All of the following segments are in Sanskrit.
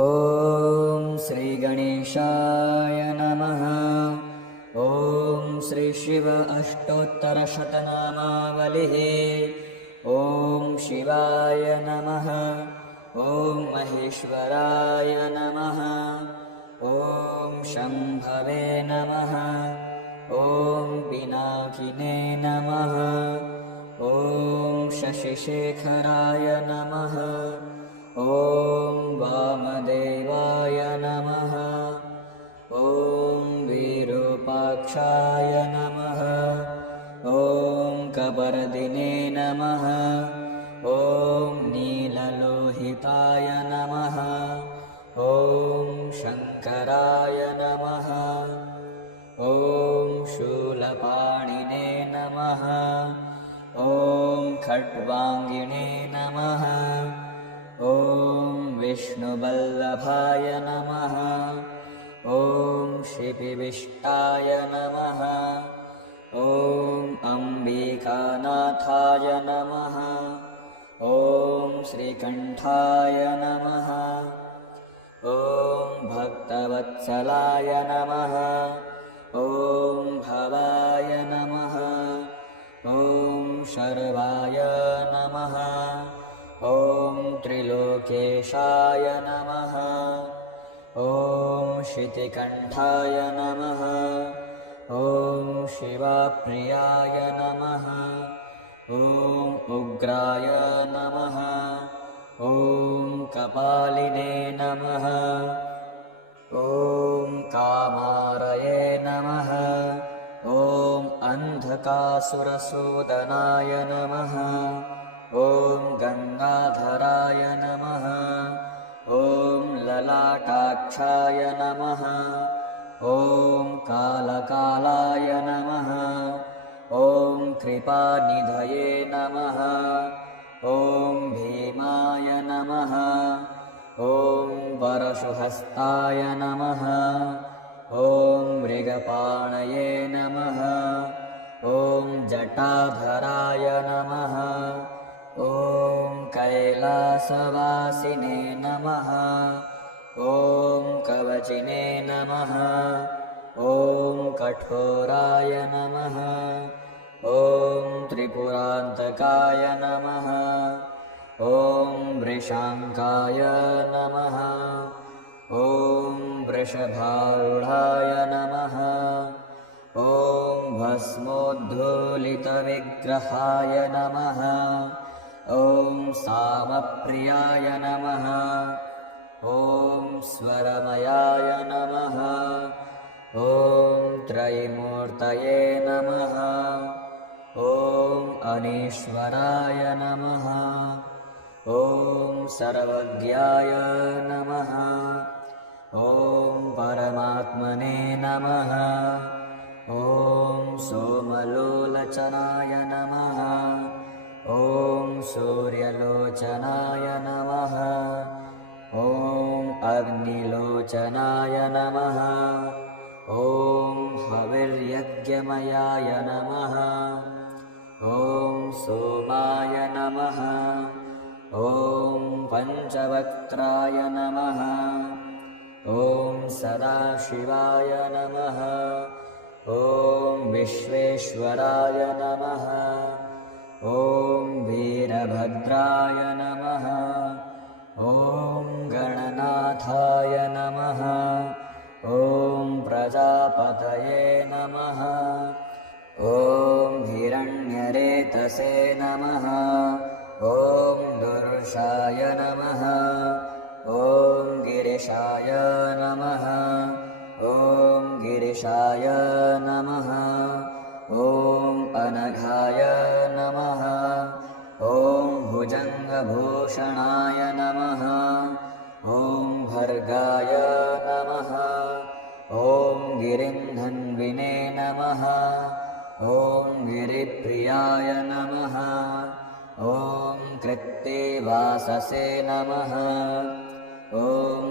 ॐ श्री गणेशाय नमः। ॐ श्री शिव अष्टोत्तरशतनामावलिः। ॐ शिवाय नमः। ॐ महेश्वराय नमः। ॐ शम्भवे नमः। ॐ पिनाकिने नमः। ॐ शशिशेखराय नमः। ॐ वामदेवाय नमः। ॐ विरूपाक्षाय नमः। ॐ कपर्दिने नमः। ॐ नीललोहिताय नमः। ॐ शङ्कराय नमः। ॐ शूलपाणिने नमः। ॐ खट्वाङ्गिने नमः। ॐ विष्णुवल्लभाय नमः। ॐ शिपिविष्टाय नमः। ॐ अम्बिकानाथाय नमः। ॐ श्रीकण्ठाय नमः। ॐ भक्तवत्सलाय नमः। ॐ भवाय नमः। ॐ शर्वाय नमः। ॐ त्रिलोकेशाय नमः। ॐ शितिकण्ठाय नमः। ॐ शिवाप्रियाय नमः। ॐ उग्राय नमः। ॐ कपालिने नमः। ॐ कामारये नमः। ॐ अन्धकासुरसूदनाय नमः। ॐ गङ्गाधराय नमः। ॐ ललाटाक्षाय नमः। ॐ कालकालाय नमः। ॐ कृपानिधये नमः। ॐ भीमाय नमः। ॐ परशुहस्ताय नमः। ॐ मृगपाणये नमः। ॐ जटाधराय नमः। ॐ कैलासवासिने नमः। ॐ कवचिने नमः। ॐ कठोराय नमः। ॐ त्रिपुरान्तकाय नमः। ॐ वृषाङ्काय नमः। ॐ वृषभारूढाय नमः। ॐ भस्मोद्धूलितविग्रहाय नमः। ॐ सामप्रियाय नमः। ॐ स्वरमयाय नमः। ॐ त्रयीमूर्तये नमः। ॐ अनीश्वराय नमः। ॐ सर्वज्ञाय नमः। ॐ परमात्मने नमः। ॐ सोमलोचनाय नमः। ॐ सूर्यलोचनाय नमः। ॐ अग्निलोचनाय नमः। ॐ हविर्यज्ञमयाय नमः। ॐ सोमाय नमः। ॐ पञ्चवक्त्राय नमः। ॐ सदाशिवाय नमः। ॐ विश्वेश्वराय नमः। ॐ वीरभद्राय नमः। ॐ गणनाथाय नमः। ॐ प्रजापतये नमः। ॐ हिरण्यरेतसे नमः। ॐ दुर्शाय नमः। ॐ गिरिशाय नमः। ॐ गिरिशाय नमः। ॐ अनघाय नमः। ॐ भुजङ्गभूषणाय नमः। ॐ भर्गाय नमः। ॐ गिरिन्धन्विने नमः। ॐ गिरिप्रियाय नमः। ॐ कृत्तिवाससे नमः। ॐ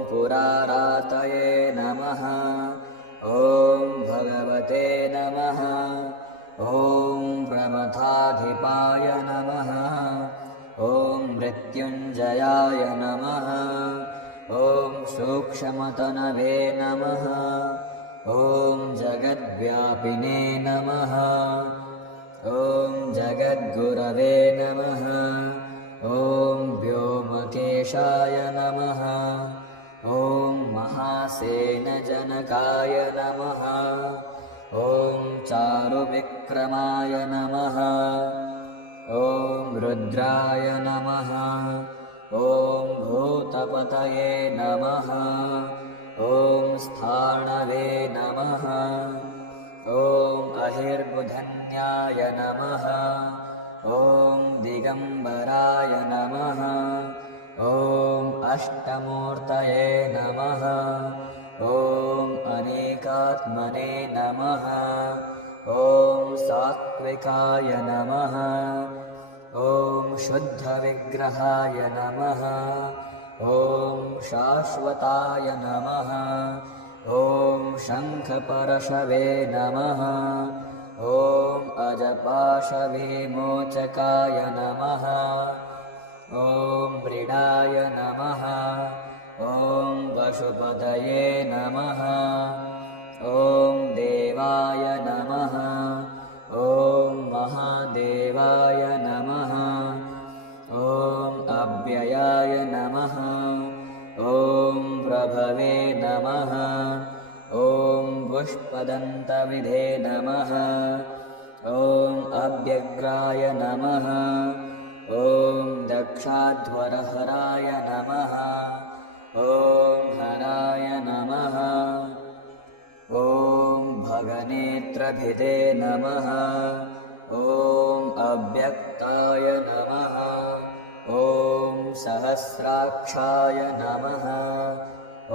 पुरारातये नमः। ॐ भगवते नमः। ॐ प्रमथाधिपाय नमः। ॐ मृत्युञ्जयाय नमः। ॐ सूक्ष्मतनवे नमः ॐ जगद्व्यापिने नमः ॐ जगद्गुरवे नमः ॐ व्योमकेशाय नमः ॐ महासेनजनकाय नमः ॐ चारुविक्रमाय नमः ॐ रुद्राय नमः ॐ भूतपतये नमः ॐ स्थाणवे नमः ॐ अहिर्बुधन्याय नमः ॐ दिगम्बराय नमः ॐ अष्टमूर्तये नमः ॐ अनेकात्मने नमः ॐ सात्विकाय नमः ॐ शुद्धविग्रहाय नमः ॐ शाश्वताय नमः ॐ शङ्खपरशवे नमः ॐ अजपाशविमोचकाय नमः ॐ मृडाय नमः ॐ पशुपतये नमः ॐ देवाय नमः ॐ महादेवाय नमः ॐ अव्ययाय नमः ॐ प्रभवे नमः ॐ पुष्पदन्तविधे नमः ॐ अव्यग्राय नमः ॐ दक्षाध्वरहराय नमः ॐ हराय नमः ॐ भगनेत्रभिदे नमः ॐ अव्यक्ताय नमः ॐ सहस्राक्षाय नमः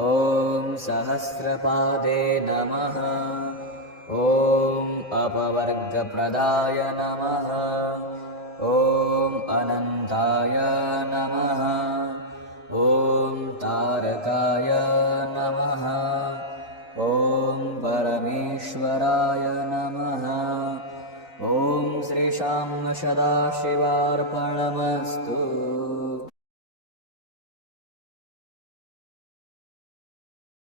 ॐ सहस्रपादे नमः ॐ अपवर्गप्रदाय नमः ॐ अनन्ताय नमः ॐ तारकाय नमः ॐ परमेश्वराय नमः ॐ श्रीशां सदाशिवार्पणमस्तु।